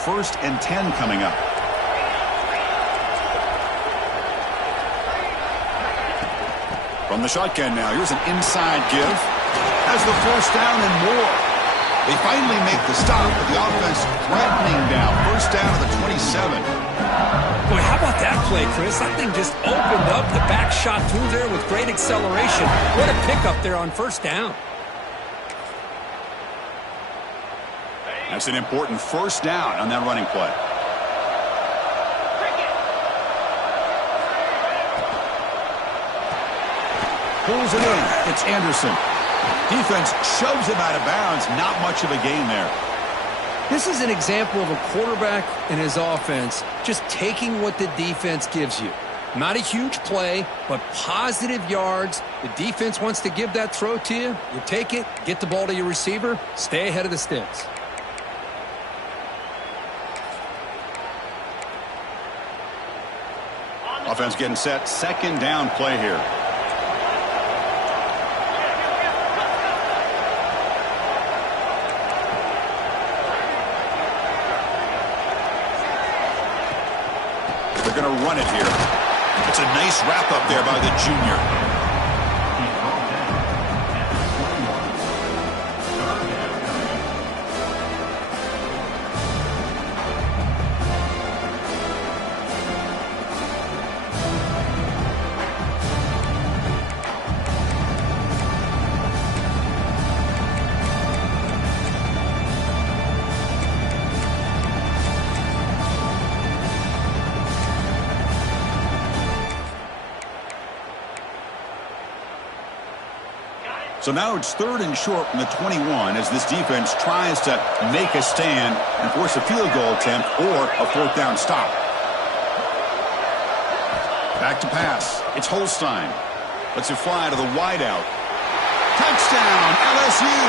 1st and 10 coming up. From the shotgun now, here's an inside give. Has the 1st down and more. They finally make the stop, but the offense threatening now. 1st down to the 27. Boy, how about that play, Chris? That thing just opened up. The back shot through there with great acceleration. What a pickup there on 1st down. That's an important 1st down on that running play. Pulls it in. It's Anderson. Defense shoves him out of bounds. Not much of a gain there. This is an example of a quarterback and his offense just taking what the defense gives you. Not a huge play, but positive yards. The defense wants to give that throw to you. You take it, get the ball to your receiver, stay ahead of the sticks. Offense getting set. 2nd down play here. They're going to run it here. It's a nice wrap up there by the junior. So now it's 3rd and short from the 21 as this defense tries to make a stand and force a field goal attempt or a 4th down stop. Back to pass. It's Holstein. Lets it fly to the wideout. Touchdown, LSU,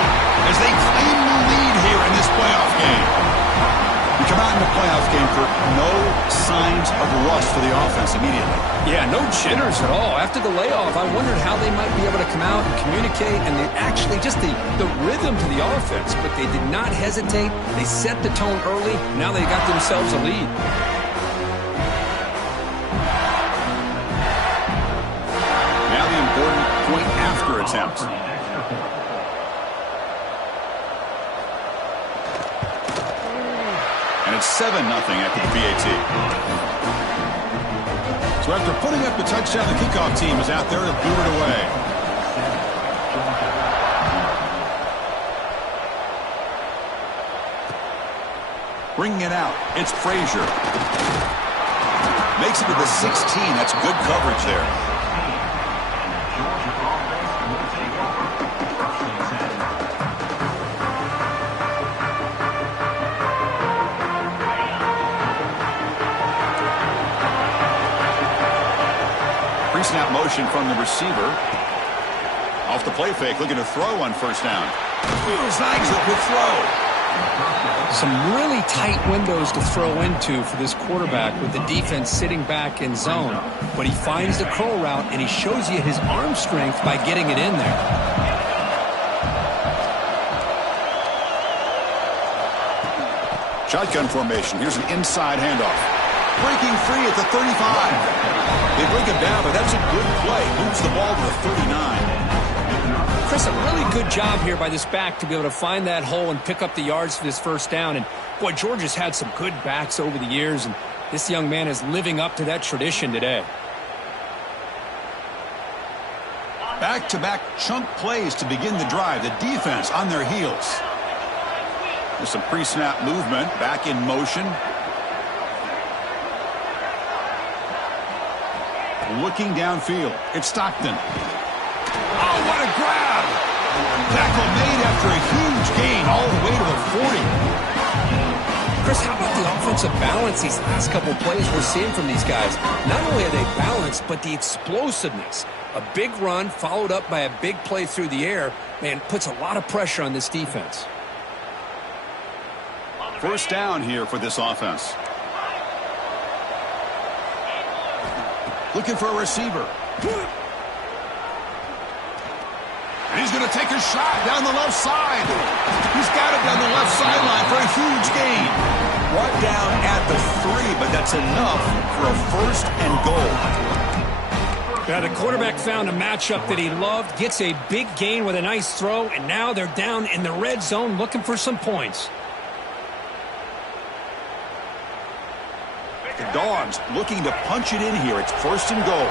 as they claim the lead here in this playoff game. We come out in the playoff game for no signs of rust for the offense immediately. Yeah, no jitters at all. After the layoff, I wondered how they might be able to come out and communicate and actually just the rhythm to the offense. But they did not hesitate. They set the tone early. Now they got themselves a lead. Now the important point after attempt. And it's 7-0 after the PAT. So after putting up the touchdown, the kickoff team is out there to boot it away. Bringing it out, it's Frazier. Makes it to the 16. That's good coverage there. Pre-snap motion from the receiver. Off the play fake, looking to throw on 1st down. Zags a good throw. Some really tight windows to throw into for this quarterback with the defense sitting back in zone. But he finds the curl route, and he shows you his arm strength by getting it in there. Shotgun formation. Here's an inside handoff. Breaking free at the 35. They break him down, but that's a good play. Moves the ball to the 39. Chris, a really good job here by this back to be able to find that hole and pick up the yards for this 1st down. And, boy, Georgia's had some good backs over the years, and this young man is living up to that tradition today. Back-to-back chunk plays to begin the drive. The defense on their heels. There's some pre-snap movement. Back in motion. Looking downfield. It's Stockton. Oh, what a grab! Tackle made after a huge gain all the way to the 40. Chris, how about the offensive balance these last couple plays we're seeing from these guys? Not only are they balanced, but the explosiveness. A big run followed up by a big play through the air, man, puts a lot of pressure on this defense. 1st down here for this offense. Looking for a receiver. And he's going to take a shot down the left side. He's got it down the left sideline for a huge gain. Brought down at the 3, but that's enough for a 1st and goal. Yeah, the quarterback found a matchup that he loved, gets a big gain with a nice throw, and now they're down in the red zone looking for some points. The Dogs looking to punch it in here. It's 1st and goal.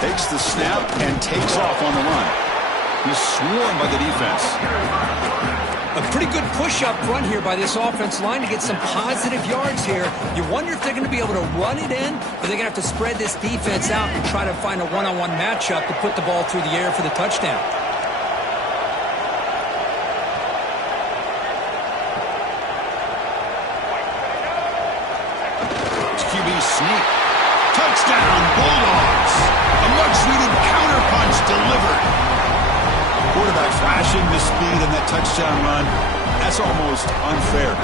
Takes the snap and takes off on the run. He's swarmed by the defense. A pretty good push up front here by this offense line to get some positive yards here. You wonder if they're going to be able to run it in, or they're going to have to spread this defense out and try to find a one-on-one matchup to put the ball through the air for the touchdown. It's QB sneak. Touchdown, Bulldogs. A much-needed counterpunch delivered. Quarterback flashing the speed in that touchdown run. That's almost unfair.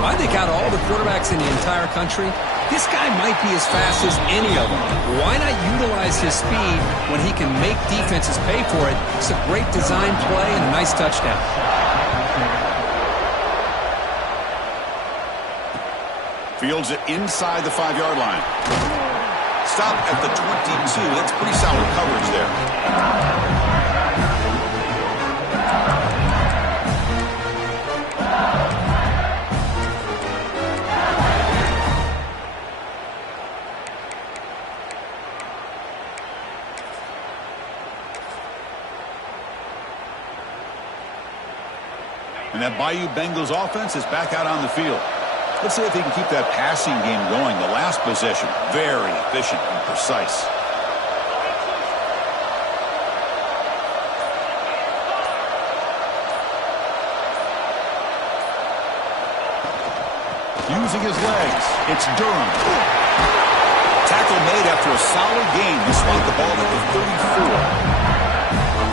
I think out of all the quarterbacks in the entire country, this guy might be as fast as any of them. Why not utilize his speed when he can make defenses pay for it? It's a great design play and a nice touchdown. Fields it inside the 5-yard line. Stop at the 22. That's pretty solid coverage there. And that Bayou Bengals offense is back out on the field. Let's see if they can keep that passing game going. The last possession, very efficient and precise. Using his legs, it's Durham. Tackle made after a solid gain. He spot the ball at the 34.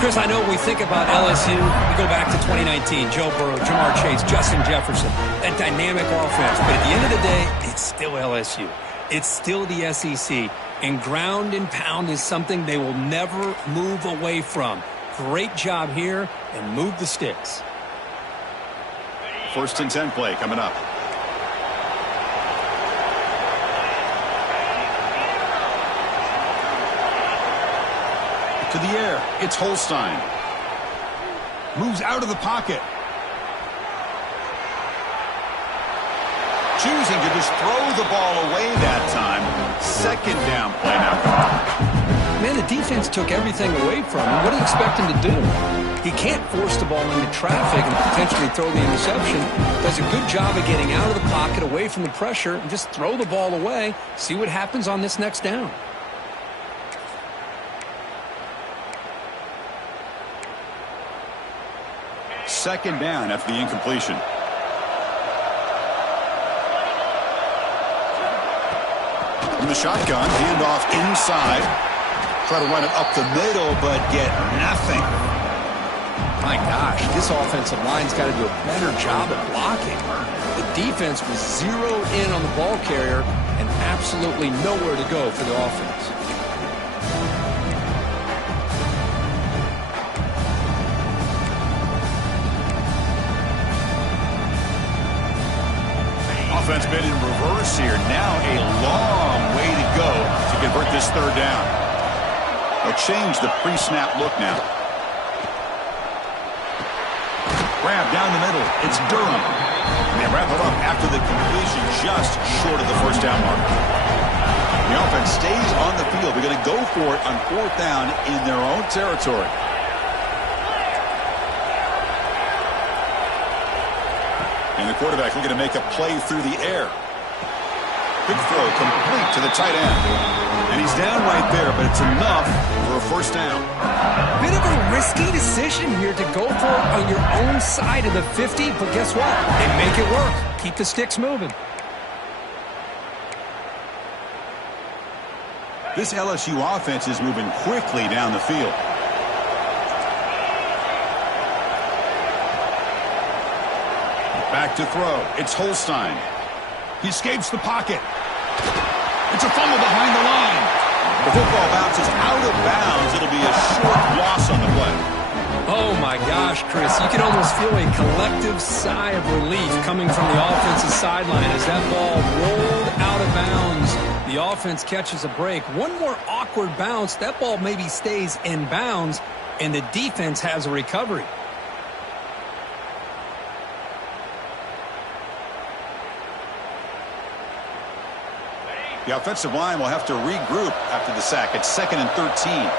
Chris, I know when we think about LSU, we go back to 2019, Joe Burrow, Jamar Chase, Justin Jefferson, that dynamic offense. But at the end of the day, it's still LSU. It's still the SEC. And ground and pound is something they will never move away from. Great job here, and move the sticks. 1st and 10 play coming up. To the air, it's Holstein. Moves out of the pocket. Choosing to just throw the ball away that time. 2nd down play now. Man, the defense took everything away from him. What do you expect him to do? He can't force the ball into traffic and potentially throw the interception. Does a good job of getting out of the pocket, away from the pressure, and just throw the ball away. See what happens on this next down. Second down after the incompletion. From the shotgun, handoff inside. Try to run it up the middle, but get nothing. My gosh, this offensive line's got to do a better job at blocking. The defense was zeroed in on the ball carrier and absolutely nowhere to go for the offense. Offense been in reverse here. Now a long way to go to convert this 3rd down. They'll change the pre-snap look now. Grab down the middle. It's Durham. And they wrap it up after the completion just short of the 1st down mark. The offense stays on the field. They're going to go for it on 4th down in their own territory. And the quarterback looking to make a play through the air. Big throw complete to the tight end. And he's down right there, but it's enough for a 1st down. Bit of a risky decision here to go for it on your own side of the 50, but guess what? They make it work. Keep the sticks moving. This LSU offense is moving quickly down the field. Back to throw. It's Holstein. He escapes the pocket. It's a fumble behind the line. The football bounces out of bounds. It'll be a short loss on the play. Oh, my gosh, Chris. You can almost feel a collective sigh of relief coming from the offensive sideline as that ball rolled out of bounds. The offense catches a break. One more awkward bounce. That ball maybe stays in bounds, and the defense has a recovery. The offensive line will have to regroup after the sack. It's 2nd and 13.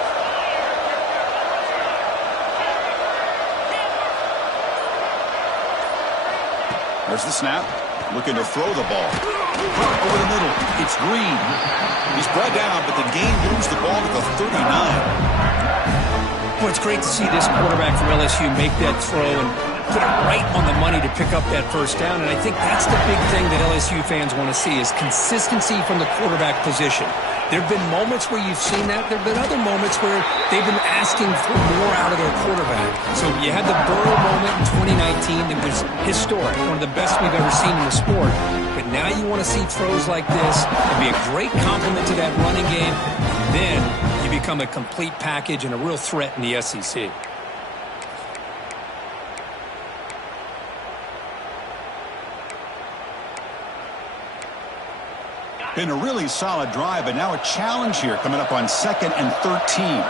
There's the snap. Looking to throw the ball. Over the middle. It's Green. He's brought down, but the gain moves the ball to the 39. Well, it's great to see this quarterback from LSU make that throw and put it right on the money to pick up that first down. And I think that's the big thing that LSU fans want to see is consistency from the quarterback position. There have been moments where you've seen that. There have been other moments where they've been asking for more out of their quarterback. So you had the Burrow moment in 2019 that was historic, one of the best we've ever seen in the sport. But now you want to see throws like this. It'd be a great compliment to that running game. And then you become a complete package and a real threat in the SEC. Been a really solid drive, but now a challenge here coming up on 2nd and 13.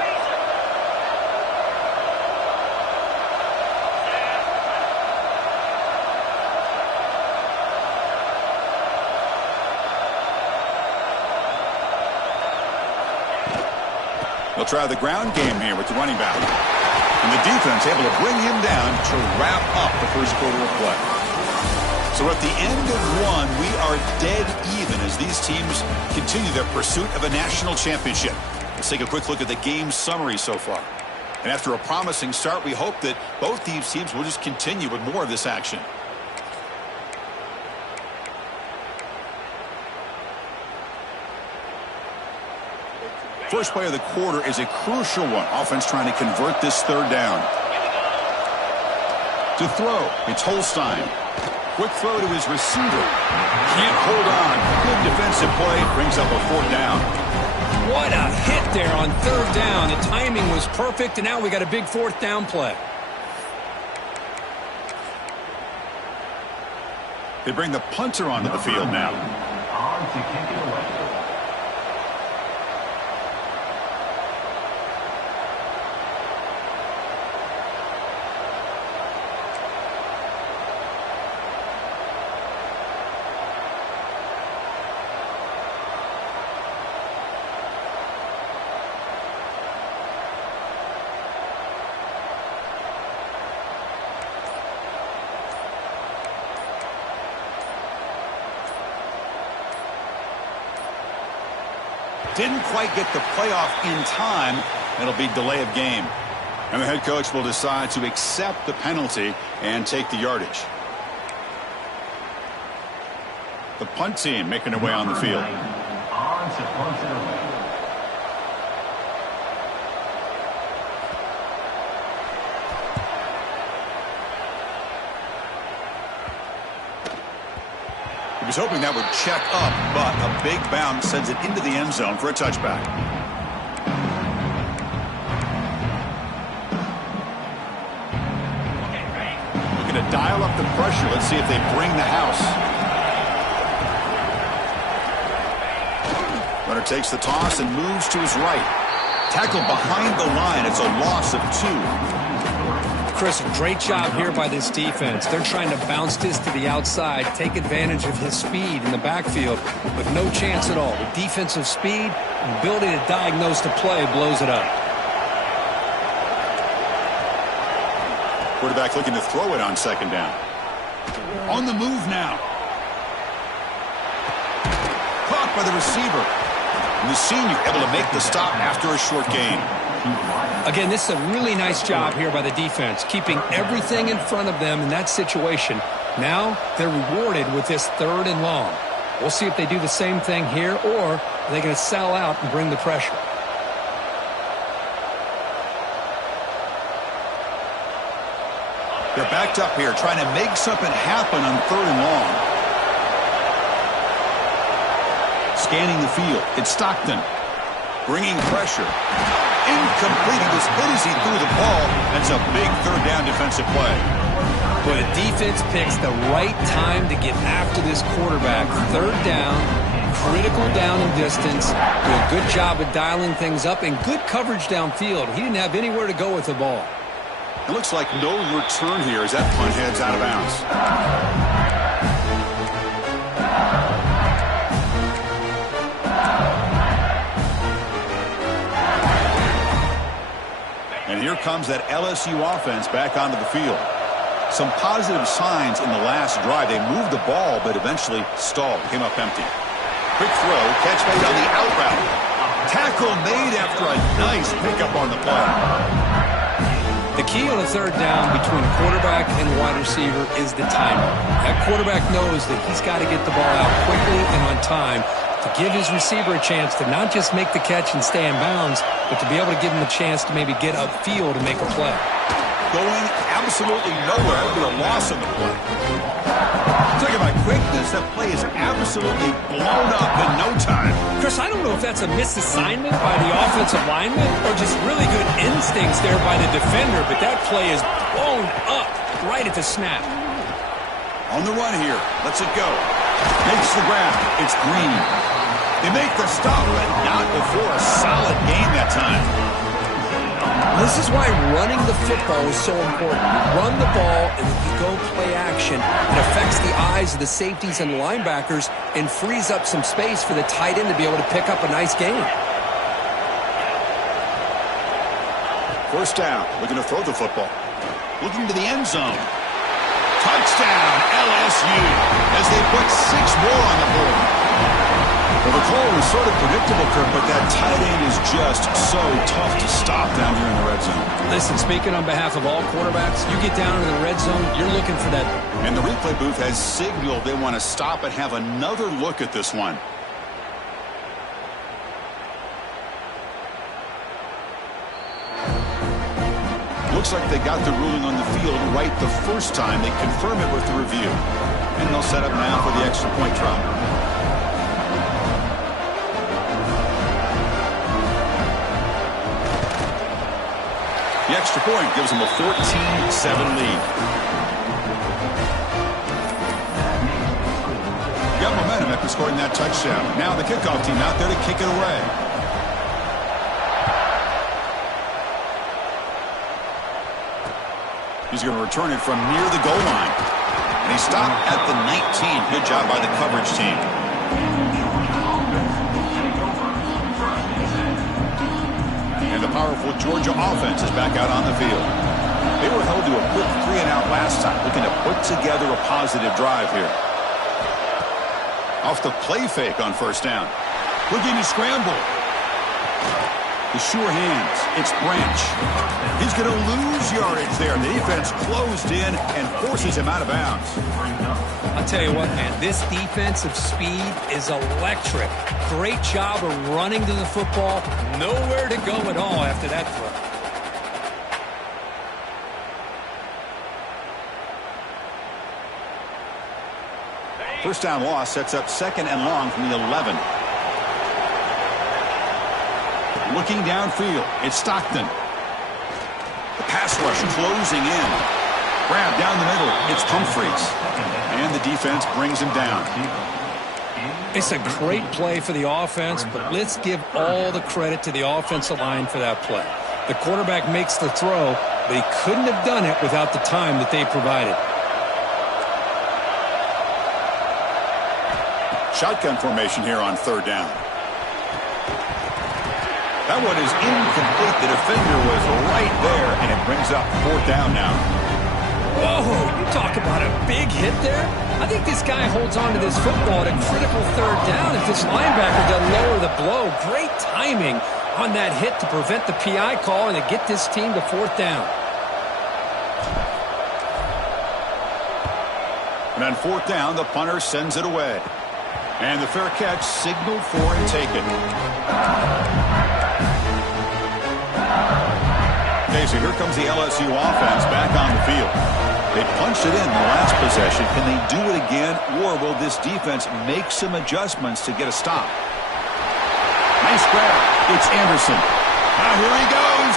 They'll try the ground game here with the running back. And the defense able to bring him down to wrap up the first quarter of play. So at the end of one, we are dead even as these teams continue their pursuit of a national championship. Let's take a quick look at the game summary so far. And after a promising start, we hope that both these teams will just continue with more of this action. First play of the quarter is a crucial one. Offense trying to convert this third down. To throw, it's Holstein. Quick throw to his receiver. Can't hold on. Good defensive play. Brings up a 4th down. What a hit there on 3rd down. The timing was perfect, and now we got a big 4th down play. They bring the punter onto the field now. On to kick it away. Didn't quite get the playoff in time. It'll be delay of game. And the head coach will decide to accept the penalty and take the yardage. The punt team making their way on the field. On to punt it away. He was hoping that would check up, but a big bounce sends it into the end zone for a touchback. Looking to dial up the pressure. Let's see if they bring the house. Runner takes the toss and moves to his right. Tackled behind the line. It's a loss of 2. Chris, a great job here by this defense. They're trying to bounce this to the outside, take advantage of his speed in the backfield, but no chance at all. The defensive speed and ability to diagnose the play blows it up. Quarterback looking to throw it on 2nd down. On the move now. Caught by the receiver. And the senior able to make the stop after a short gain. Again, this is a really nice job here by the defense, keeping everything in front of them in that situation. Now they're rewarded with this 3rd and long. We'll see if they do the same thing here, or are they going to sell out and bring the pressure. They're backed up here, trying to make something happen on 3rd and long. Scanning the field, it's Stockton. Bringing pressure. Incomplete. He was hit as he threw the ball. That's a big third down defensive play. Well, the defense picks the right time to get after this quarterback. Third down, critical down and distance. Do a good job of dialing things up and good coverage downfield. He didn't have anywhere to go with the ball. It looks like no return here as that punt heads out of bounds. And here comes that LSU offense back onto the field. Some positive signs in the last drive. They moved the ball, but eventually stalled. Came up empty. Quick throw. Catch made on the out route. Tackle made after a nice pickup on the play. The key on the third down between quarterback and wide receiver is the timing. That quarterback knows that he's got to get the ball out quickly and on time to give his receiver a chance to not just make the catch and stay in bounds, but to be able to give him a chance to maybe get upfield and make a play. Going absolutely nowhere with a loss on the play. Talking about quickness, that play is absolutely blown up in no time. Chris, I don't know if that's a misassignment by the offensive lineman or just really good instincts there by the defender, but that play is blown up right at the snap. On the run here. Lets it go. Makes the grab. It's Green. They make the stop, but not before a solid gain that time. This is why running the football is so important. You run the ball, and if you go play action, it affects the eyes of the safeties and linebackers and frees up some space for the tight end to be able to pick up a nice gain. First down. Looking to throw the football. Looking to the end zone. Touchdown, LSU, as they put 6 more on the board. Well, the call was sort of predictable, Kirk, but that tight end is just so tough to stop down here in the red zone. Listen, speaking on behalf of all quarterbacks, you get down in the red zone, you're looking for that. And the replay booth has signaled they want to stop and have another look at this one. Looks like they got the ruling on the field right the first time. They confirm it with the review. And they'll set up now for the extra point try. The extra point gives them a 14-7 lead. Got momentum after scoring that touchdown. Now the kickoff team out there to kick it away. He's going to return it from near the goal line. And he stopped at the 19. Good job by the coverage team. And the powerful Georgia offense is back out on the field. They were held to a quick 3-and-out last time, looking to put together a positive drive here. Off the play fake on first down. Looking to scramble. The sure hands. It's Branch. He's going to lose yardage there. The defense closed in and forces him out of bounds. I'll tell you what, man, this defensive speed is electric. Great job of running to the football. Nowhere to go at all after that throw. First down loss sets up 2nd and long from the 11. Looking downfield, it's Stockton. The pass rush closing in. Grab down the middle, it's Humphreys. And the defense brings him down. It's a great play for the offense, but let's give all the credit to the offensive line for that play. The quarterback makes the throw, but he couldn't have done it without the time that they provided. Shotgun formation here on third down. That one is incomplete. The defender was right there, and it brings up 4th down now. Whoa, you talk about a big hit there. I think this guy holds on to this football at a critical 3rd down if this linebacker doesn't lower the blow. Great timing on that hit to prevent the PI call and to get this team to 4th down. And on 4th down, the punter sends it away. And the fair catch signaled for and taken. Okay, so here comes the LSU offense back on the field. They punched it in the last possession. Can they do it again, or will this defense make some adjustments to get a stop? Nice grab. It's Anderson. Now here he goes.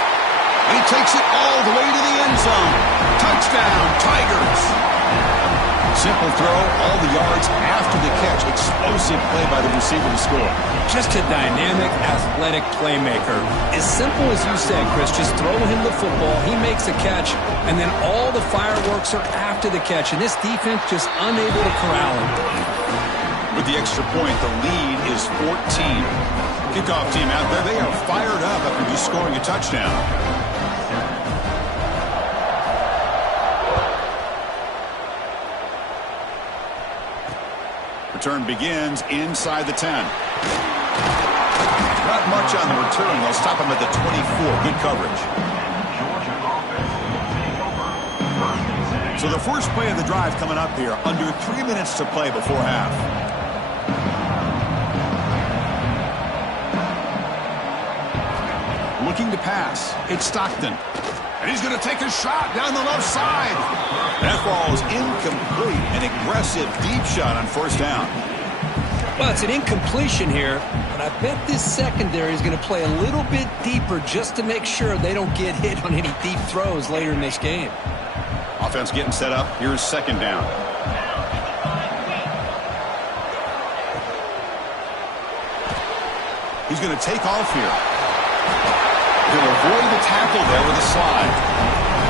And he takes it all the way to the end zone. Touchdown, Tigers. Simple throw, all the yards after the catch. Explosive play by the receiver to score. Just a dynamic, athletic playmaker. As simple as you said, Chris, just throw him the football, he makes the catch, and then all the fireworks are after the catch, and this defense just unable to corral him. With the extra point, the lead is 14. Kickoff team out there, they are fired up after just scoring a touchdown. Return begins inside the 10. Not much on the return. They'll stop him at the 24. Good coverage. So the first play of the drive coming up here. Under 3 minutes to play before half. Looking to pass. It's Stockton. And he's going to take a shot down the left side. That ball is incomplete. An aggressive deep shot on first down. Well, it's an incompletion here, but I bet this secondary is going to play a little bit deeper just to make sure they don't get hit on any deep throws later in this game. Offense getting set up. Here's second down. He's going to take off here. He'll avoid the tackle there with a slide.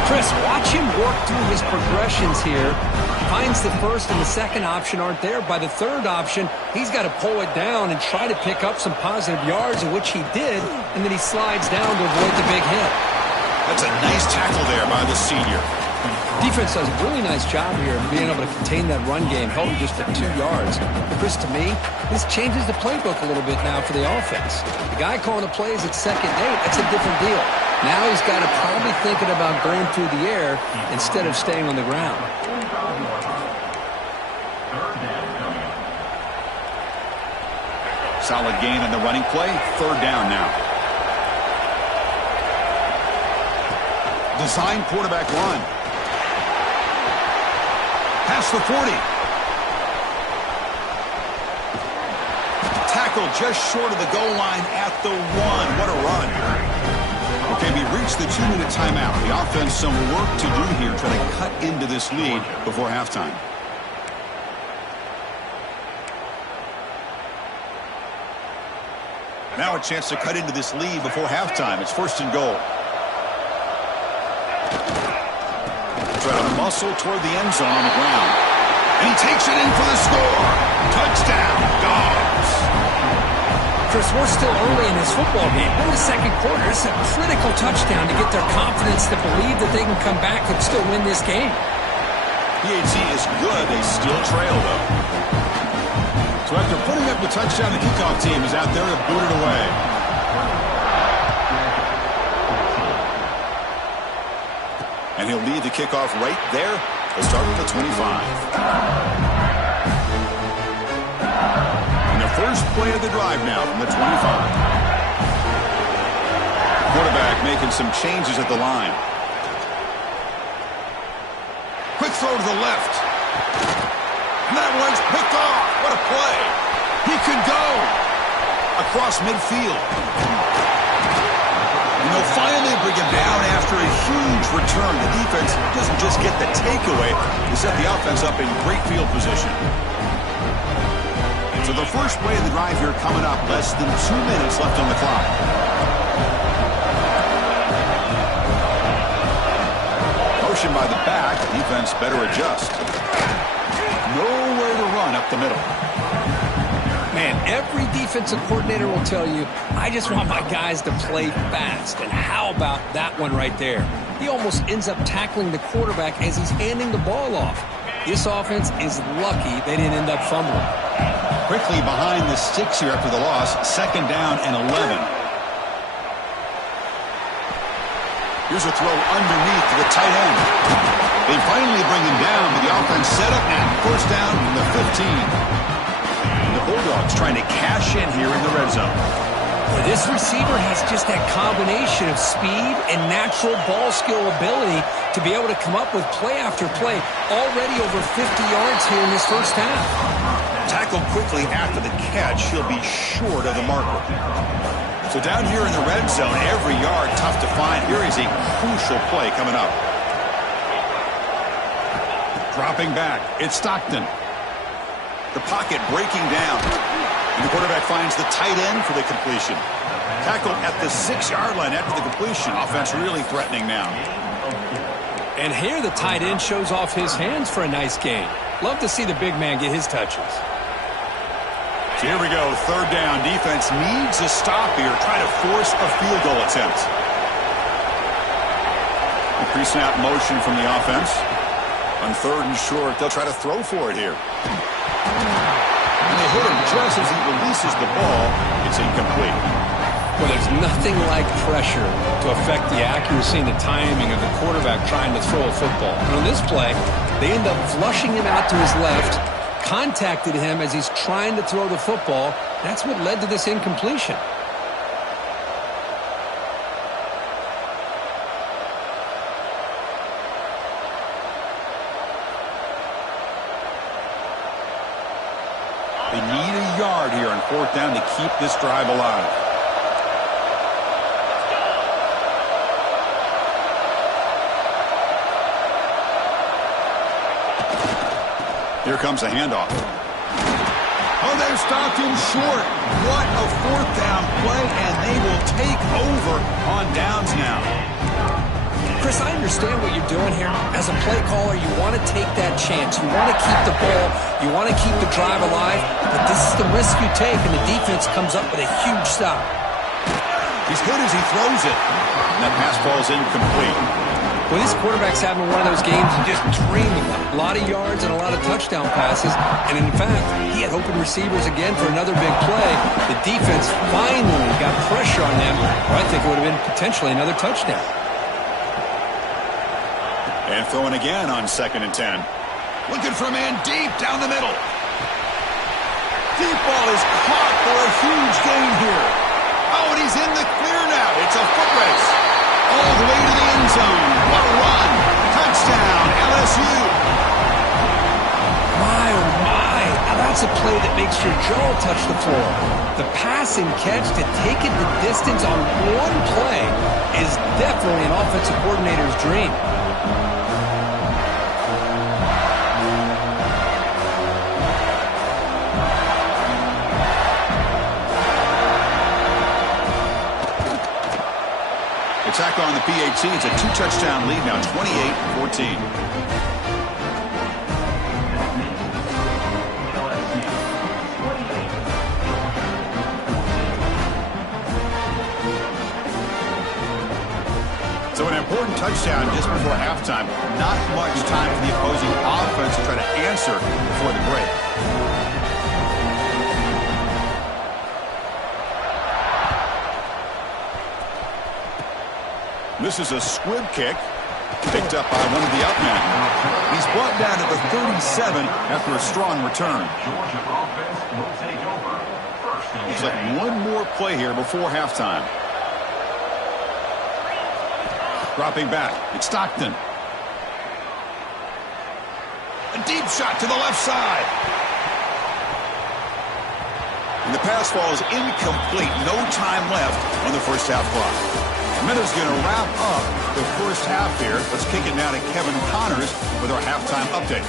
Chris, watch him work through his progressions here. Finds the first and the second option aren't there. By the third option, he's got to pull it down and try to pick up some positive yards, in which he did, and then he slides down to avoid the big hit. That's a nice tackle there by the senior. Defense does a really nice job here of being able to contain that run game, held him just for 2 yards. But Chris, to me, this changes the playbook a little bit now for the offense. The guy calling the plays at 2nd and 8, that's a different deal. Now he's got to probably thinking about going through the air instead of staying on the ground. Solid gain on the running play. Third down now. Design quarterback run. Past the 40. Tackle just short of the goal line at the 1. What a run. Okay, we reached the 2-minute timeout. The offense some work to do here, trying to cut into this lead before halftime. Now a chance to cut into this lead before halftime. It's 1st and goal. Try to muscle toward the end zone on the ground. And he takes it in for the score. Touchdown, Dogs. Chris, we're still early in this football game. We're in the second quarter. It's a critical touchdown to get their confidence to believe that they can come back and still win this game. PAT is good. They still trail, though. So after putting up the touchdown, the kickoff team is out there to boot it away. And he'll lead the kickoff right there. They'll start with the 25. And the first play of the drive now from the 25. Quarterback making some changes at the line. Quick throw to the left. And that one's picked off. What a play. He could go across midfield. And they'll finally bring him down after a huge return. The defense doesn't just get the takeaway. They set the offense up in great field position. So the first play of the drive here coming up. Less than 2 minutes left on the clock. Motion by the back. Defense better adjust. Nowhere to run up the middle. Man, every defensive coordinator will tell you, I just want my guys to play fast. And how about that one right there? He almost ends up tackling the quarterback as he's handing the ball off. This offense is lucky they didn't end up fumbling. Quickly behind the sticks here after the loss. 2nd down and 11. Here's a throw underneath to the tight end. They finally bring him down, but the offense set up now. First down from the 15. The Bulldogs trying to cash in here in the red zone. Well, this receiver has just that combination of speed and natural ball skill ability to be able to come up with play after play. Already over 50 yards here in this first half. Tackled quickly after the catch, he'll be short of the marker. So down here in the red zone, every yard tough to find. Here is a crucial play coming up. Dropping back, it's Stockton. The pocket breaking down. And the quarterback finds the tight end for the completion. Tackled at the 6-yard line after the completion. Offense really threatening now. And here the tight end shows off his hands for a nice gain. Love to see the big man get his touches. So here we go, third down. Defense needs a stop here. Try to force a field goal attempt. The pre-snap motion from the offense. On third and short, they'll try to throw for it here. And they hit him just as he releases the ball. It's incomplete. Well, there's nothing like pressure to affect the accuracy and the timing of the quarterback trying to throw a football. And on this play, they end up flushing him out to his left, contacted him as he's trying to throw the football. That's what led to this incompletion. They need a yard here on fourth down to keep this drive alive. Here comes a handoff. Oh, they've stopped him short. What a fourth down play, and they will take over on downs now. Chris, I understand what you're doing here. As a play caller, you want to take that chance. You want to keep the ball. You want to keep the drive alive. But this is the risk you take, and the defense comes up with a huge stop. He's hit as he throws it. That pass ball is incomplete. Well, this quarterback's having one of those games he's just dreaming of. A lot of yards and a lot of touchdown passes. And in fact, he had open receivers again for another big play. The defense finally got pressure on them, or I think it would have been potentially another touchdown. And throwing again on 2nd and 10. Looking for a man deep down the middle. Deep ball is caught for a huge gain here. Oh, and he's in the clear now. It's a foot race. All the way to the end zone. What a run. Touchdown, LSU. My, oh my. Now that's a play that makes your jaw touch the floor. The pass and catch to take it the distance on one play is definitely an offensive coordinator's dream. Attack on the PAT. It's a 2-touchdown lead now, 28-14. So an important touchdown just before halftime. Not much time for the opposing offense to try to answer before the break. This is a squib kick, picked up by one of the outmen. He's brought down at the 37 after a strong return. Looks like one more play here before halftime. Dropping back, it's Stockton. A deep shot to the left side. And the pass ball is incomplete. No time left on the first half clock. Miller's going to wrap up the first half here. Let's kick it now to Kevin Connors with our halftime update.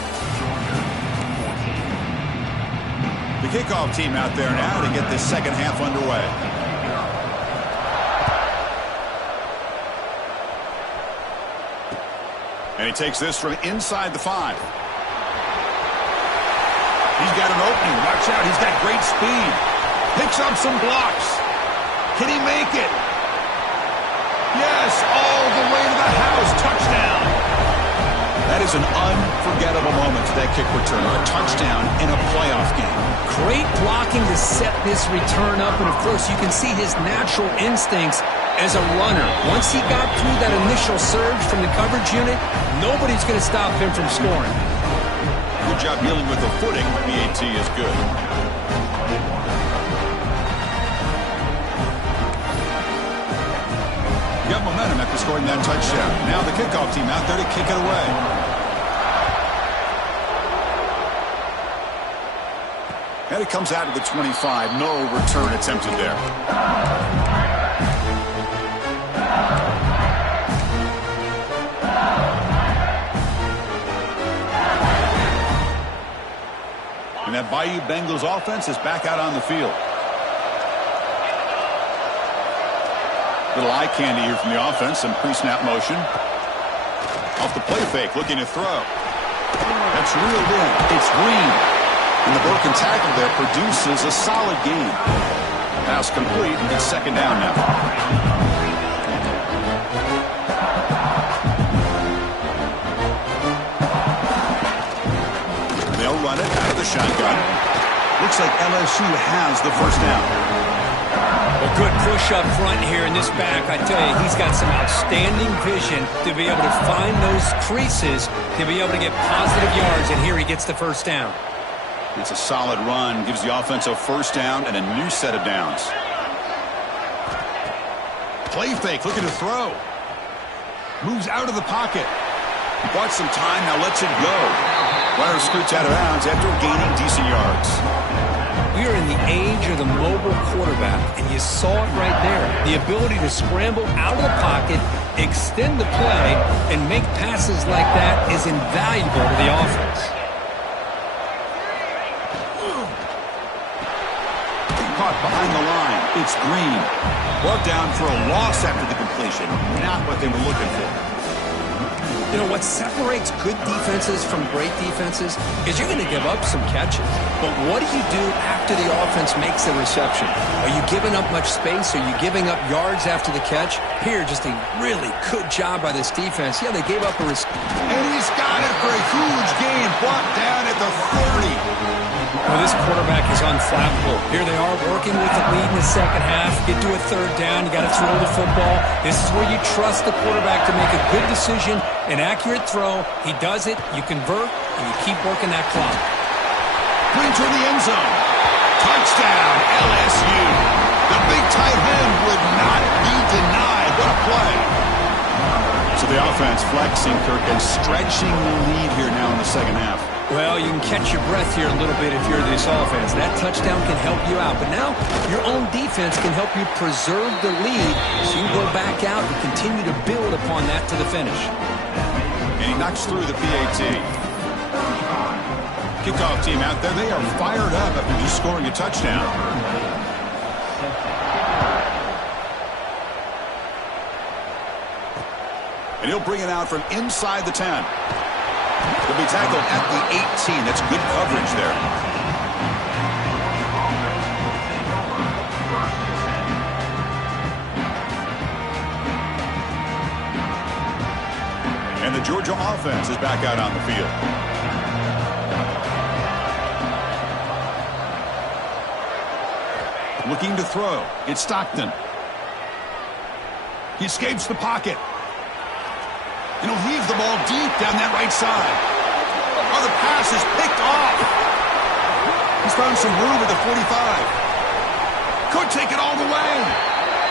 The kickoff team out there now to get this second half underway. And he takes this from inside the 5. He's got an opening. Watch out. He's got great speed. Picks up some blocks. Can he make it? Yes, all the way to the house. Touchdown. That is an unforgettable moment for that kick return. A touchdown in a playoff game. Great blocking to set this return up. And, of course, you can see his natural instincts as a runner. Once he got through that initial surge from the coverage unit, nobody's going to stop him from scoring. Good job dealing with the footing. BAT is good. Got momentum after scoring that touchdown. Now the kickoff team out there to kick it away. And it comes out of the 25. No return attempted there. And that Bayou Bengals offense is back out on the field. Little eye candy here from the offense. Some pre-snap motion. Off the play fake, looking to throw. That's reeled in. It's Green. And the broken tackle there produces a solid gain. Pass complete, and it's second down now. They'll run it out of the shotgun. Looks like LSU has the first down. A good push up front here in this back. I tell you, he's got some outstanding vision to be able to find those creases, to be able to get positive yards, and here he gets the first down. It's a solid run, gives the offense a first down and a new set of downs. Play fake, looking to throw. Moves out of the pocket. Bought some time, now lets it go. Runner scoots out of bounds after gaining decent yards. We are in the age of the mobile quarterback, and you saw it right there. The ability to scramble out of the pocket, extend the play, and make passes like that is invaluable to the offense. Caught behind the line. It's Green. Brought down for a loss after the completion. Not what they were looking for. You know, what separates good defenses from great defenses is you're going to give up some catches. But what do you do after the offense makes the reception? Are you giving up much space? Are you giving up yards after the catch? Here, just a really good job by this defense. Yeah, they gave up a and he's got it for a huge gain. Brought down at the 30. Well, this quarterback is unflappable. Here they are working with the lead in the second half. Get to a third down. You got to throw the football. This is where you trust the quarterback to make a good decision, an accurate throw. He does it. You convert, and you keep working that clock. Green to the end zone. Touchdown, LSU. The big tight end would not be denied. What a play. So the offense flexing, Kirk, and stretching the lead here now in the second half. Well, you can catch your breath here a little bit if you're this offense. That touchdown can help you out. But now your own defense can help you preserve the lead so you can go back out and continue to build upon that to the finish. And he knocks through the PAT. Kickoff team out there. They are fired up after just scoring a touchdown. And he'll bring it out from inside the 10. He'll be tackled at the 18. That's good coverage there. And the Georgia offense is back out on the field. Looking to throw. It's Stockton. He escapes the pocket. And he'll heave the ball deep down that right side. Oh, the pass is picked off. He's found some room at the 45. Could take it all the way.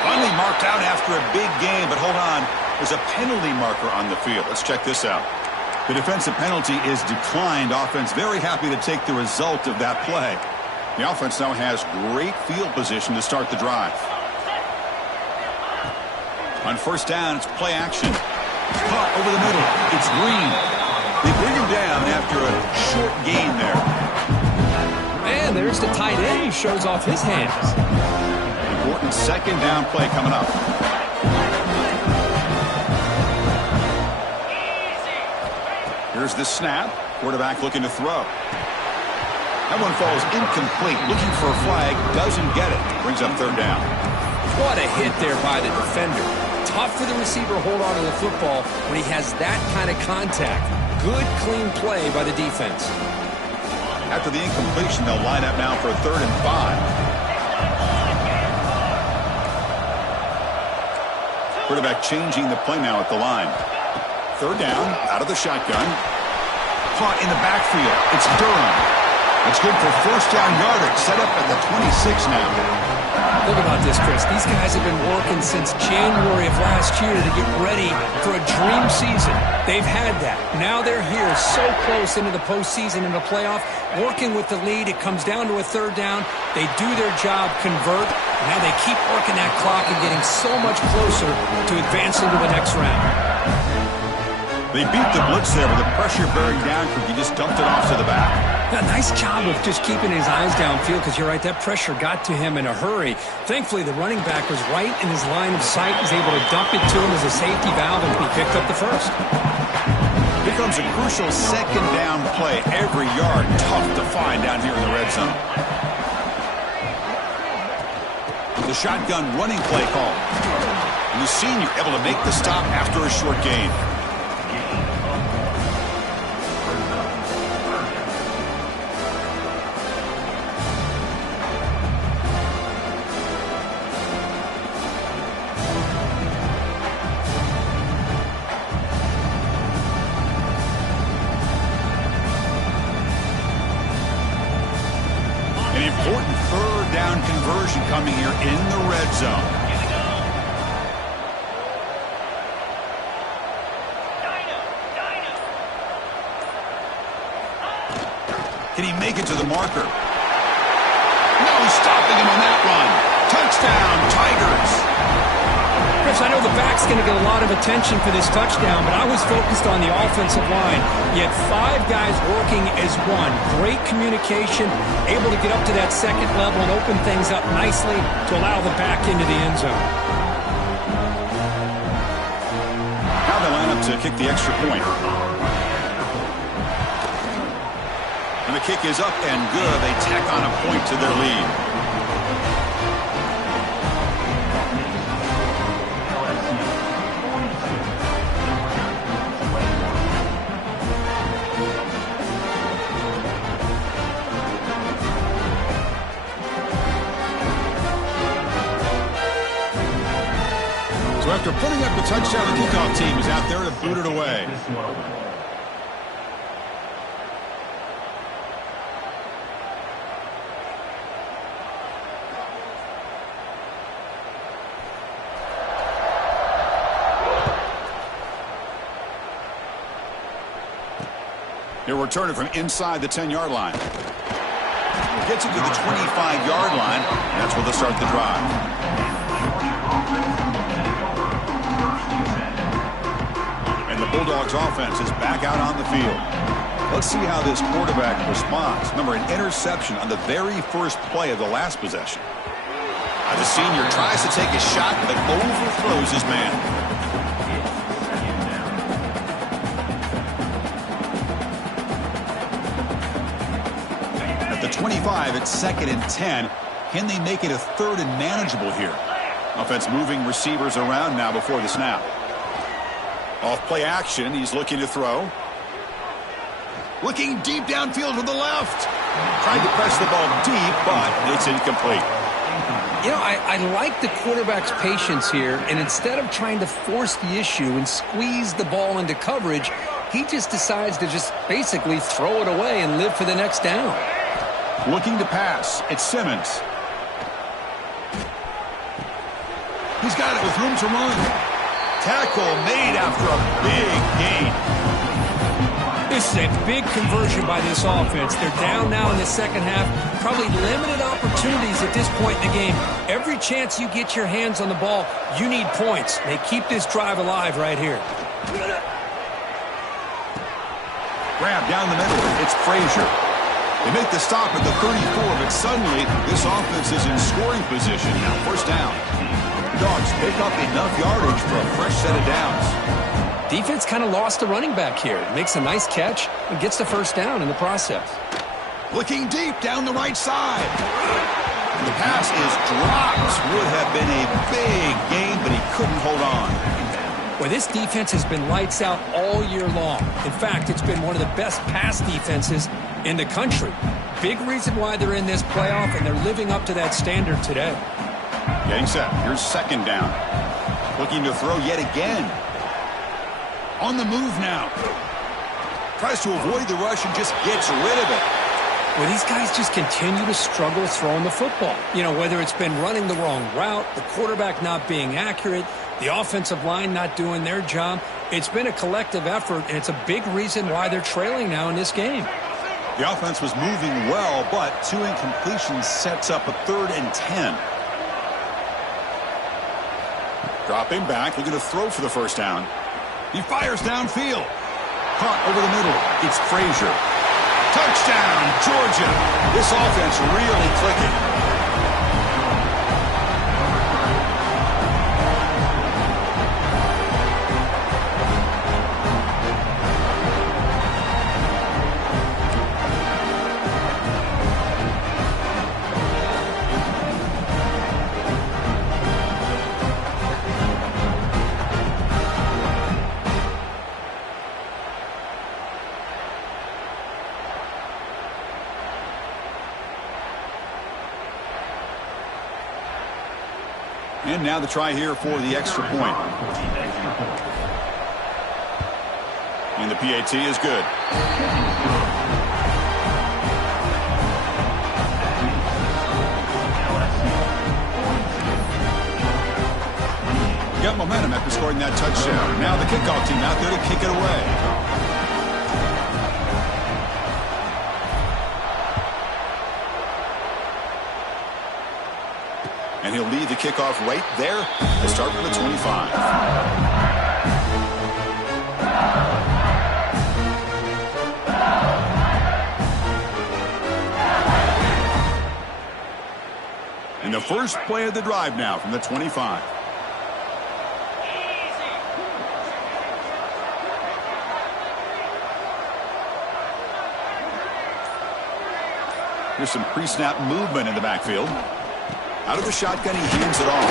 Finally marked out after a big game, but hold on. There's a penalty marker on the field. Let's check this out. The defensive penalty is declined. Offense very happy to take the result of that play. The offense now has great field position to start the drive. On first down, it's play action. Caught over the middle. It's Green. They bring him down after a short gain there. Man, there's the tight end who shows off his hands. Important second down play coming up. Here's the snap. Quarterback looking to throw. That one falls incomplete. Looking for a flag. Doesn't get it. Brings up third down. What a hit there by the defender. Tough for the receiver to hold on to the football when he has that kind of contact. Good, clean play by the defense. After the incompletion, they'll line up now for a 3rd and 5. Quarterback changing the play now at the line. Third down, out of the shotgun. Caught in the backfield. It's Durham. It's good for first down yardage. Set up at the 26 now. Think about this, Chris. These guys have been working since January of last year to get ready for a dream season. They've had that. Now they're here so close into the postseason and the playoff, working with the lead. It comes down to a third down. They do their job, convert. Now they keep working that clock and getting so much closer to advancing to the next round. They beat the blitz there with the pressure bearing down because he just dumped it off to the back. A nice job of just keeping his eyes downfield because you're right, that pressure got to him in a hurry. Thankfully, the running back was right in his line of sight. He's able to dump it to him as a safety valve, and he picked up the first. Here comes a crucial second down play. Every yard tough to find down here in the red zone. The shotgun running play call. And the senior able to make the stop after a short gain. An important third down conversion coming here in the red zone. Can he make it to the marker? No stopping him on that run. Touchdown, Tigers. Chris, I know the back's going to get a lot of attention for this touchdown, but I was focused on the offensive line. You had 5 guys working as one. Great communication, able to get up to that second level and open things up nicely to allow the back into the end zone. Now they line up to kick the extra point. And the kick is up and good. They tack on a point to their lead. So after putting up the touchdown, the kickoff team is out there to boot it away. He'll return it from inside the 10-yard line. Gets it to the 25-yard line, and that's where they'll start the drive. And the Bulldogs offense is back out on the field. Let's see how this quarterback responds. Remember, an interception on the very first play of the last possession. The senior tries to take a shot, but overthrows his man. At the 25, it's 2nd and 10. Can they make it a 3rd and manageable here? Offense moving receivers around now before the snap. Off play action, he's looking to throw. Looking deep downfield to the left. Tried to press the ball deep, but it's incomplete. You know, I like the quarterback's patience here, and instead of trying to force the issue and squeeze the ball into coverage, he just decides to just basically throw it away and live for the next down. Looking to pass. It's Simmons. He's got it with room to run. Tackle made after a big gain. This is a big conversion by this offense. They're down now in the second half. Probably limited opportunities at this point in the game. Every chance you get your hands on the ball, you need points. They keep this drive alive right here. Grab down the middle. It's Frazier. They make the stop at the 34, but suddenly this offense is in scoring position. Now first down. The Dogs pick up enough yardage for a fresh set of downs. Defense kind of lost the running back here. Makes a nice catch and gets the first down in the process. Looking deep down the right side. The pass is dropped. Would have been a big gain, but he couldn't hold on. Well, this defense has been lights out all year long. In fact, it's been one of the best pass defenses in the country. Big reason why they're in this playoff, and they're living up to that standard today. Getting set. Here's 2nd down. Looking to throw yet again. On the move now. Tries to avoid the rush and just gets rid of it. Well, these guys just continue to struggle throwing the football. You know, whether it's been running the wrong route, the quarterback not being accurate, the offensive line not doing their job. It's been a collective effort, and it's a big reason why they're trailing now in this game. The offense was moving well, but 2 incompletions sets up a 3rd and 10. Dropping back, looking to throw for the first down. He fires downfield. Caught over the middle. It's Frazier. Touchdown, Georgia. This offense really clicking. And now the try here for the extra point. And the PAT is good. Got momentum after scoring that touchdown. Now the kickoff team out there to kick it away. And he'll lead the kickoff right there to start from the 25. And the first play of the drive now from the 25. Here's some pre-snap movement in the backfield. Out of the shotgun, he hands it off.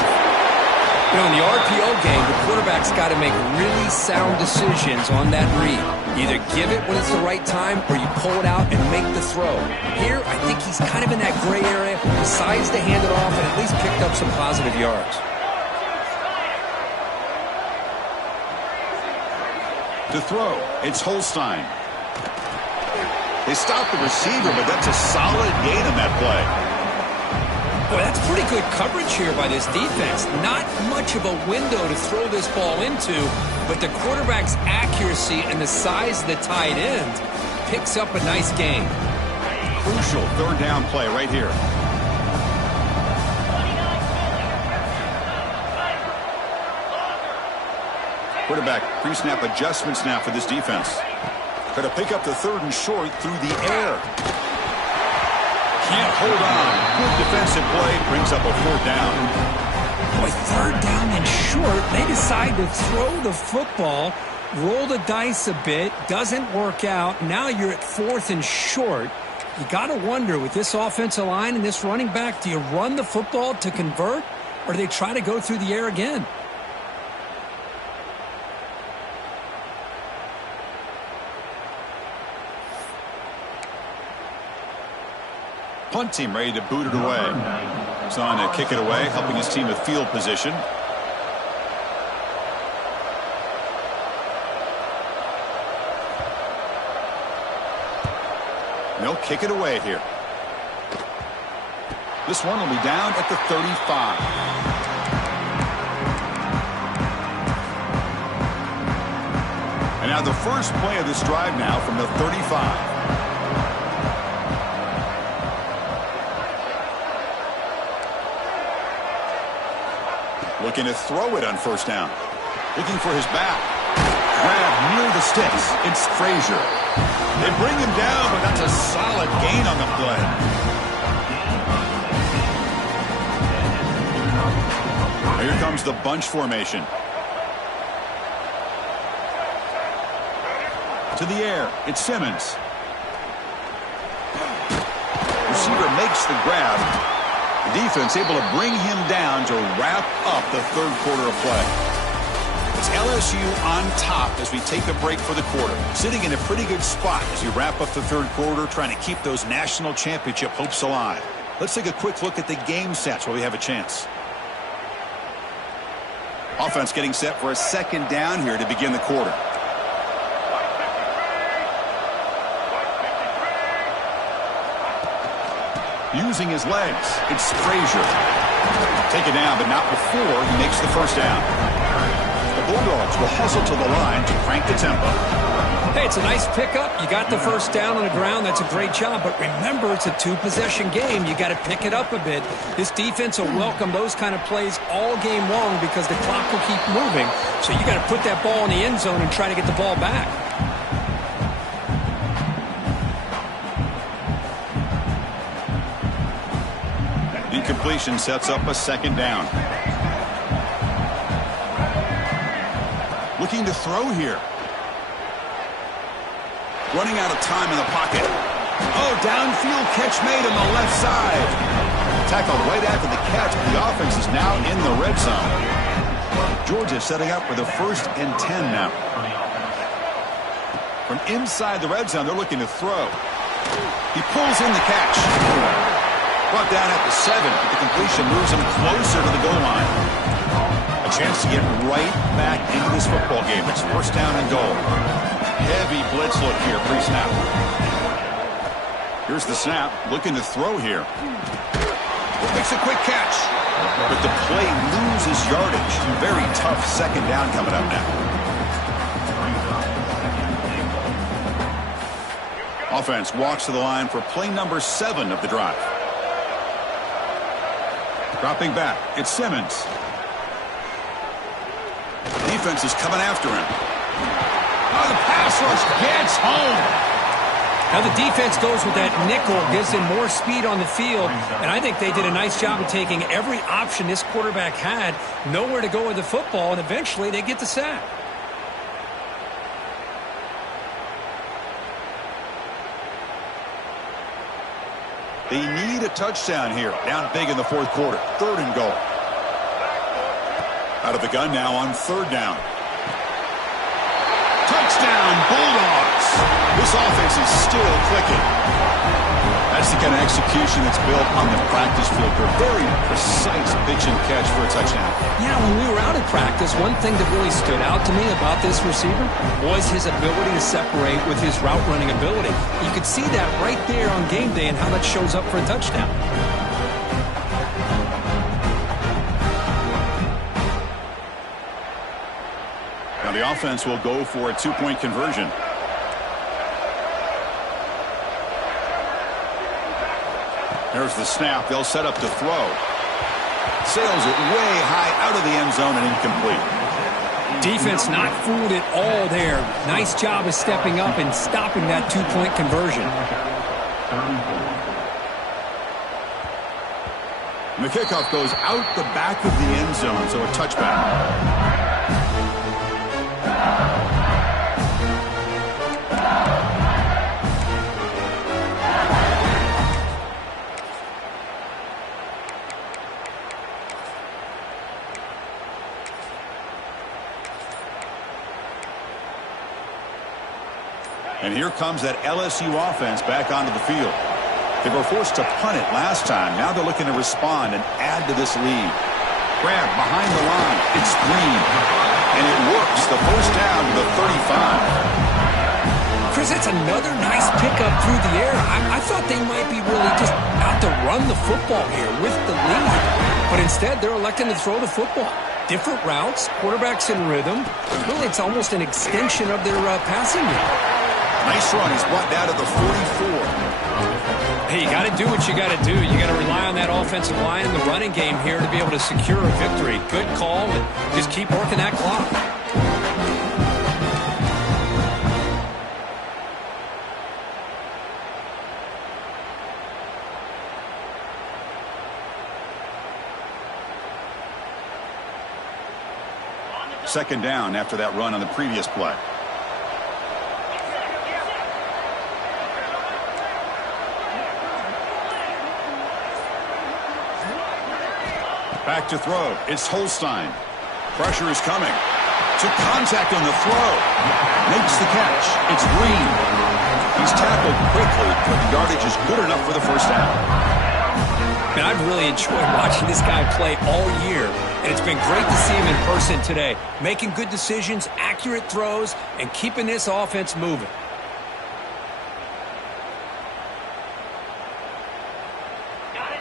You know, in the RPO game, the quarterback's got to make really sound decisions on that read. Either give it when it's the right time or you pull it out and make the throw. Here, I think he's kind of in that gray area, decides to hand it off and at least picked up some positive yards. To throw, it's Holstein. They stop the receiver, but that's a solid gain on that play. Boy, that's pretty good coverage here by this defense. Not much of a window to throw this ball into, but the quarterback's accuracy and the size of the tight end picks up a nice gain. Crucial 3rd down play right here. Quarterback pre-snap adjustments now for this defense. Going to pick up the 3rd and short through the air. Can't hold on. Good defensive play brings up a 4th down. Boy, 3rd down and short. They decide to throw the football, roll the dice a bit, doesn't work out. Now you're at 4th and short. You got to wonder, with this offensive line and this running back, do you run the football to convert, or do they try to go through the air again? Punt team ready to boot it away. He's on to kick it away, helping his team with field position. They'll kick it away here. This one will be down at the 35. And now the first play of this drive now from the 35. Looking to throw it on 1st down. Looking for his back. Grab near the sticks. It's Frazier. They bring him down, but that's a solid gain on the play. Here comes the bunch formation. To the air. It's Simmons. Receiver makes the grab. The defense able to bring him down to wrap up the 3rd quarter of play. It's LSU on top as we take a break for the quarter. Sitting in a pretty good spot as we wrap up the 3rd quarter, trying to keep those national championship hopes alive. Let's take a quick look at the game stats while we have a chance. Offense getting set for a 2nd down here to begin the quarter. using his legs. It's Frazier. Take it down, but not before he makes the first down. The Bulldogs will hustle to the line to crank the tempo. Hey, it's a nice pickup. You got the first down on the ground. That's a great job. But remember, it's a two-possession game. You got to pick it up a bit. This defense will welcome those kind of plays all game long because the clock will keep moving. So you got to put that ball in the end zone and try to get the ball back. Incompletion sets up a second down. Looking to throw here. Running out of time in the pocket. Oh, downfield catch made on the left side. Tackled right after the catch. The offense is now in the red zone. Georgia setting up for the 1st and 10 now. From inside the red zone, they're looking to throw. He pulls in the catch. Brought down at the 7. But the completion moves him closer to the goal line. A chance to get right back into this football game. It's 1st down and goal. Heavy blitz look here pre-snap. Here's the snap. Looking to throw here. Makes a quick catch. But the play loses yardage. Very tough second down coming up now. Offense walks to the line for play number 7 of the drive. Dropping back. It's Simmons. Defense is coming after him. Oh, the pass rush gets home. Now the defense goes with that nickel, gives him more speed on the field, and I think they did a nice job of taking every option this quarterback had, nowhere to go with the football, and eventually they get the sack. They need a touchdown here. Down big in the 4th quarter. 3rd and goal. Out of the gun now on 3rd down. Touchdown, Bulldogs. This offense is still clicking. That's the kind of execution that's built on the practice field. A very precise pitch and catch for a touchdown. Yeah, when we were out at practice, one thing that really stood out to me about this receiver was his ability to separate with his route running ability. You could see that right there on game day and how that shows up for a touchdown. Now the offense will go for a 2-point conversion. There's the snap. They'll set up to throw. Sails it way high out of the end zone and incomplete. Defense not fooled at all there. Nice job of stepping up and stopping that 2-point conversion. And the kickoff goes out the back of the end zone, so a touchback. And here comes that LSU offense back onto the field. They were forced to punt it last time. Now they're looking to respond and add to this lead. Grab behind the line. It's Green. And it works. The 1st down to the 35. Chris, that's another nice pickup through the air. I thought they might be really just out to run the football here with the lead. But instead, they're electing to throw the football. Different routes, quarterbacks in rhythm. Really, it's almost an extension of their passing game. Nice run. He's brought down to the 44. Hey, you got to do what you got to do. You got to rely on that offensive line and the running game here to be able to secure a victory. Good call, and just keep working that clock. Second down after that run on the previous play. Back to throw. It's Holstein. Pressure is coming. To contact on the throw. Makes the catch. It's Green. He's tackled quickly, but the yardage is good enough for the 1st down. Man, I've really enjoyed watching this guy play all year, and it's been great to see him in person today. Making good decisions, accurate throws, and keeping this offense moving.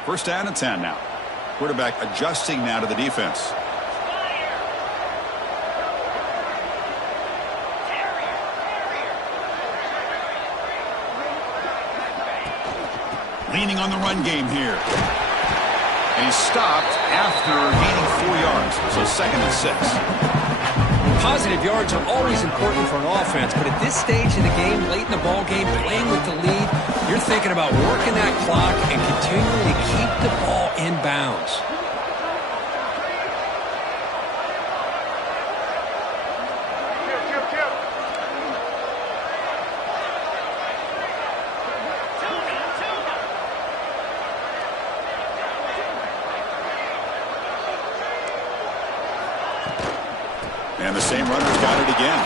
First down and 10 now. Quarterback adjusting now to the defense. Leaning on the run game here. And he's stopped after gaining 4 yards. So second and 6. Positive yards are always important for an offense, but at this stage of the game, late in the ball game, playing with the lead, you're thinking about working that clock and continuing to keep the ball in bounds. And the same runner's got it again.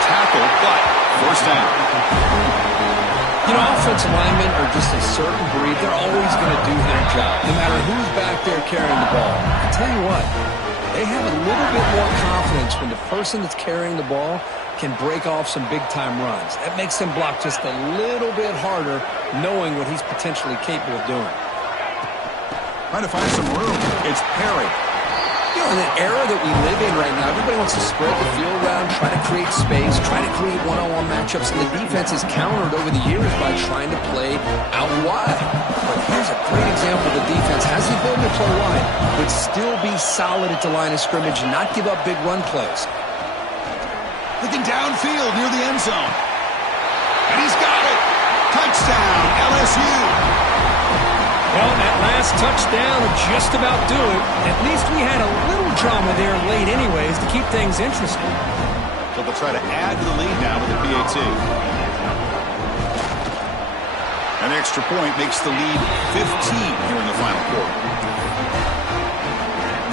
Tackle, but first down. You know, offensive linemen are just a certain breed. They're always going to do their job, no matter who's back there carrying the ball. I tell you what, they have a little bit more confidence when the person that's carrying the ball can break off some big-time runs. That makes them block just a little bit harder, knowing what he's potentially capable of doing. Trying to find some room. It's Perry. You know, in the era that we live in right now, everybody wants to spread the field around, try to create space, try to create one-on-one matchups, and the defense is countered over the years by trying to play out wide. But here's a great example. The defense has the ability to play wide, but still be solid at the line of scrimmage and not give up big run plays. Looking downfield near the end zone. And he's got it. Touchdown, LSU. Well, that last touchdown will just about do it. At least we had a little drama there late anyways to keep things interesting. So they'll try to add to the lead now with the PAT. An extra point makes the lead 15 here in the final quarter.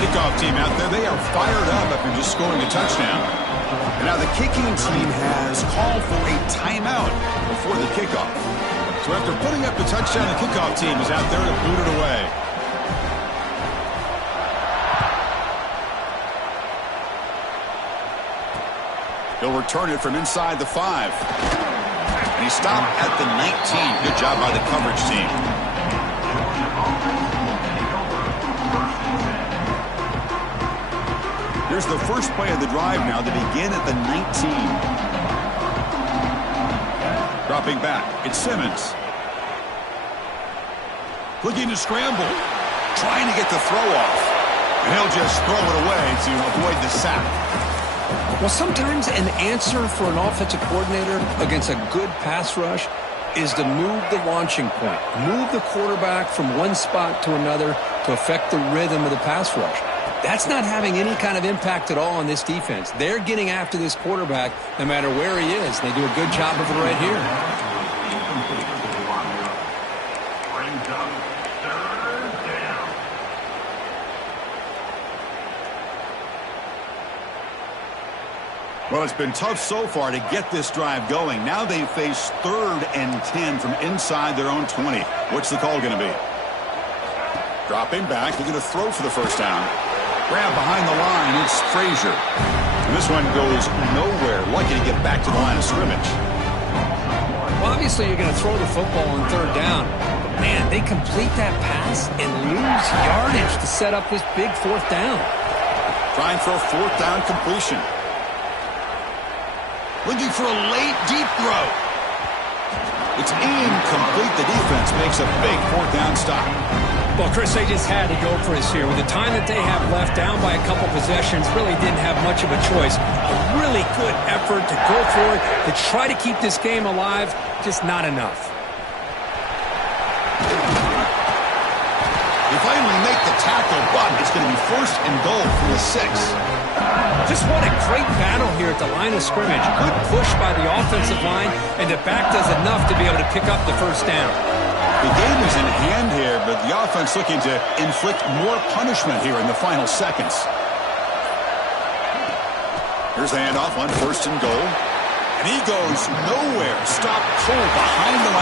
Kickoff team out there, they are fired up after just scoring a touchdown. And now the kicking team has called for a timeout before the kickoff. So after putting up the touchdown, the kickoff team is out there to boot it away. He'll return it from inside the 5. And he stopped at the 19. Good job by the coverage team. Here's the first play of the drive now to begin at the 19. Dropping back, it's Simmons. Looking to scramble. Trying to get the throw off. And he'll just throw it away to avoid the sack. Well, sometimes an answer for an offensive coordinator against a good pass rush is to move the launching point. Move the quarterback from one spot to another to affect the rhythm of the pass rush. That's not having any kind of impact at all on this defense. They're getting after this quarterback no matter where he is. They do a good job of it right here. Well, it's been tough so far to get this drive going. Now they face 3rd and 10 from inside their own 20. What's the call going to be? Dropping back, looking to throw for the first down. Grab behind the line, it's Frazier. And this one goes nowhere. Lucky to get back to the line of scrimmage. Well, obviously you're going to throw the football on 3rd down. But man, they complete that pass and lose yardage to set up this big 4th down. Trying for a 4th down completion. Looking for a late, deep throw. It's incomplete. The defense makes a big 4th down stop. Well, Chris, they just had to go for this here. With the time that they have left, down by a couple possessions, really didn't have much of a choice. A really good effort to go for it, to try to keep this game alive, just not enough. They finally make the tackle, but it's going to be 1st and goal from the 6. Just what a great battle here at the line of scrimmage. Good push by the offensive line, and the back does enough to be able to pick up the 1st down. The game is in hand here, but the offense looking to inflict more punishment here in the final seconds. Here's the handoff on 1st and goal. And he goes nowhere. Stopped cold behind the line.